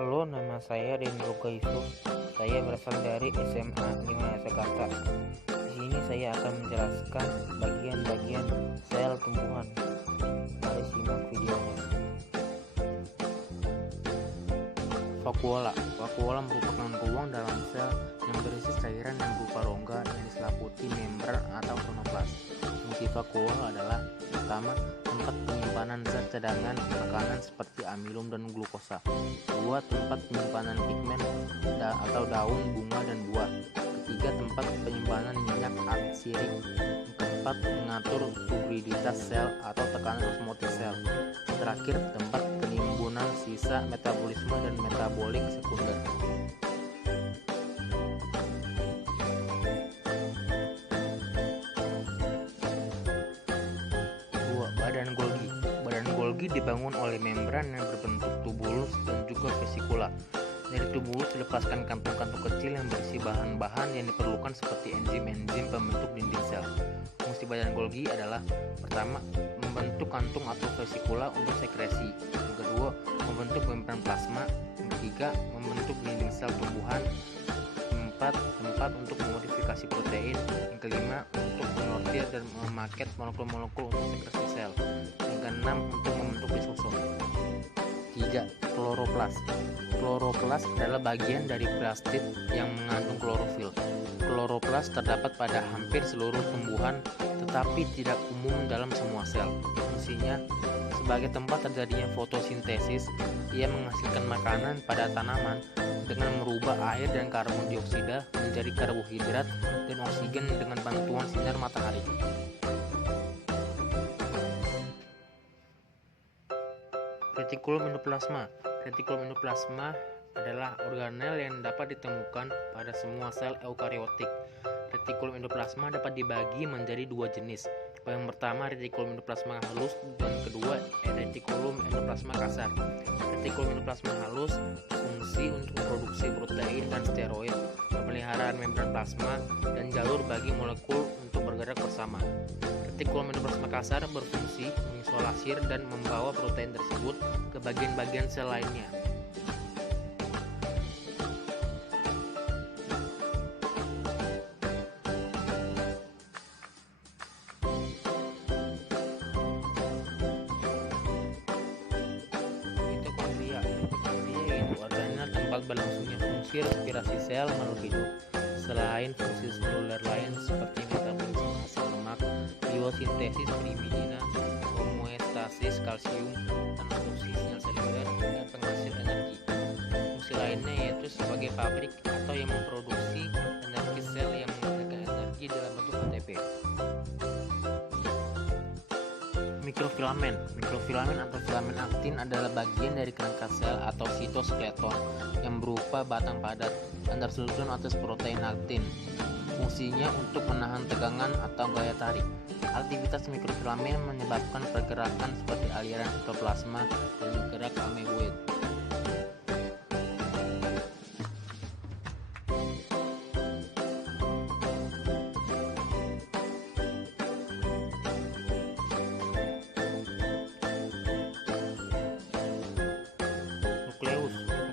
Halo, nama saya Dendro Gaisuh. Saya berasal dari SMA 5 Jakarta. Di sini saya akan menjelaskan bagian-bagian sel tumbuhan. Mari simak videonya. Vakuola. Vakuola merupakan ruang dalam sel yang berisi cairan yang berupa rongga yang diselimuti membran atau kloroflas. Fungsi vakuola adalah pertama, tempat penyimpanan zat cadangan makanan seperti amilum dan glukosa. Dua, tempat penyimpanan pigmen atau daun, bunga, dan buah. Ketiga, tempat penyimpanan minyak atsirik. Keempat, mengatur tubuliditas sel atau tekanan osmotis sel. Terakhir, tempat penimbunan sisa metabolisme dan metabolik sekunder. Badan Golgi. Badan Golgi dibangun oleh membran yang berbentuk tubulus dan juga vesikula. Dari tubulus dilepaskan kantung-kantung kecil yang berisi bahan-bahan yang diperlukan seperti enzim-enzim pembentuk dinding sel. Fungsi badan Golgi adalah pertama, membentuk kantung atau vesikula untuk sekresi. Yang kedua, membentuk membran plasma. Yang ketiga, membentuk dinding sel tumbuhan. Empat, tempat untuk memodifikasi protein. Yang kelima, untuk menortir dan memaket molekul-molekul untuk sekresi sel. Yang keenam, untuk membentuk lisosom. 3. Kloroplas. Kloroplas adalah bagian dari plastid yang mengandung klorofil. Kloroplas terdapat pada hampir seluruh tumbuhan, tetapi tidak umum dalam semua sel. Fungsinya sebagai tempat terjadinya fotosintesis. Ia menghasilkan makanan pada tanaman dengan merubah air dan karbon dioksida menjadi karbohidrat dan oksigen dengan bantuan sinar matahari. Retikulum endoplasma. Retikulum endoplasma adalah organel yang dapat ditemukan pada semua sel eukariotik. Retikulum endoplasma dapat dibagi menjadi dua jenis. Yang pertama, retikulum endoplasma halus, dan kedua, retikulum endoplasma kasar. Retikulum endoplasma halus berfungsi untuk memproduksi protein dan steroid, pemeliharaan membran plasma, dan jalur bagi molekul untuk bergerak bersama. Retikulum endoplasma kasar berfungsi mengisolasi dan membawa protein tersebut ke bagian-bagian sel lainnya. Mitokondria yaitu organel tempat berlangsungnya fungsi respirasi sel makhluk hidup. Selain fungsi seluler lain seperti metabolisme asam lemak, biosintesis primidina, homeostasis kalsium, transduksi sinyal seluler, dan penghasil energi. Fungsi lainnya yaitu sebagai pabrik atau yang memproduksi energi sel yang menghasilkan energi dalam bentuk ATP. Mikrofilamen. Mikrofilamen atau filamen aktin adalah bagian dari kerangka sel atau sitoskeleton yang berupa batang padat dan tersusun atas protein aktin. Fungsinya untuk menahan tegangan atau gaya tarik. Aktivitas mikrofilamen menyebabkan pergerakan seperti aliran sitoplasma dan gerak ameboid.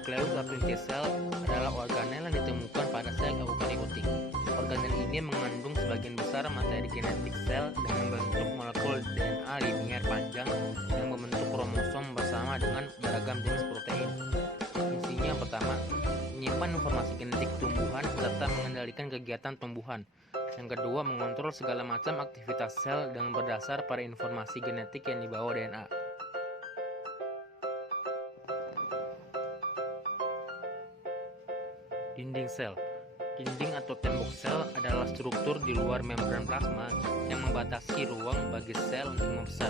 Nukleus atau inti sel adalah organel yang ditemukan pada sel eukariotik. Organel ini mengandung sebagian besar materi genetik sel dan membentuk molekul DNA linier panjang yang membentuk kromosom bersama dengan beragam jenis protein. Fungsinya yang pertama, menyimpan informasi genetik tumbuhan serta mengendalikan kegiatan tumbuhan. Yang kedua, mengontrol segala macam aktivitas sel dengan berdasar pada informasi genetik yang dibawa DNA. Dinding sel. Dinding atau tembok sel adalah struktur di luar membran plasma yang membatasi ruang bagi sel untuk membesar.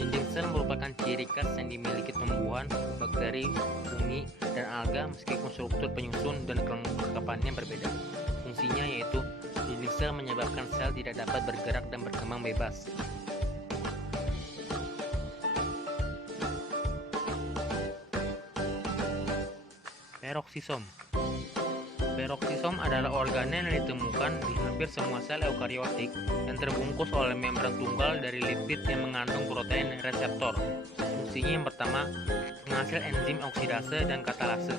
Dinding sel merupakan ciri khas yang dimiliki tumbuhan, bakteri, fungi, dan alga meskipun struktur penyusun dan kelengkapannya berbeda. Fungsinya yaitu dinding sel menyebabkan sel tidak dapat bergerak dan berkembang bebas. Peroksisom. Peroksisom adalah organel yang ditemukan di hampir semua sel eukariotik yang terbungkus oleh membran tunggal dari lipid yang mengandung protein reseptor. Fungsinya yang pertama, menghasil enzim oksidase dan katalase.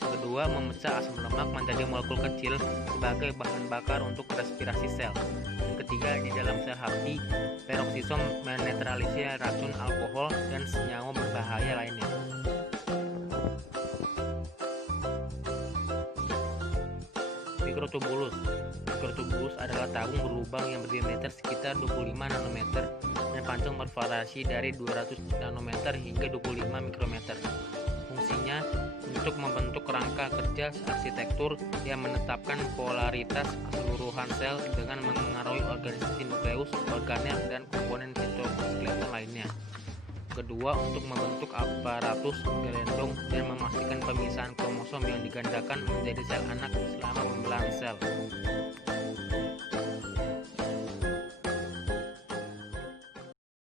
Kedua, memecah asam lemak menjadi molekul kecil sebagai bahan bakar untuk respirasi sel. Ketiga, di dalam sel hapti, peroksisom menetralisir racun alkohol dan senyawa berbahaya lainnya. Mikrotubulus. Mikrotubulus adalah tabung berlubang yang berdiameter sekitar 25 nanometer dan panjang bervariasi dari 200 nanometer hingga 25 mikrometer. Fungsinya untuk membentuk rangka kerja arsitektur yang menetapkan polaritas keseluruhan sel dengan mengaruhi organisasi nukleus, organel, dan komponen sitoskeleton lainnya. Kedua, untuk membentuk aparatus gelendong dan memastikan pemisahan kromosom yang digandakan menjadi sel anak selama pembelahan sel.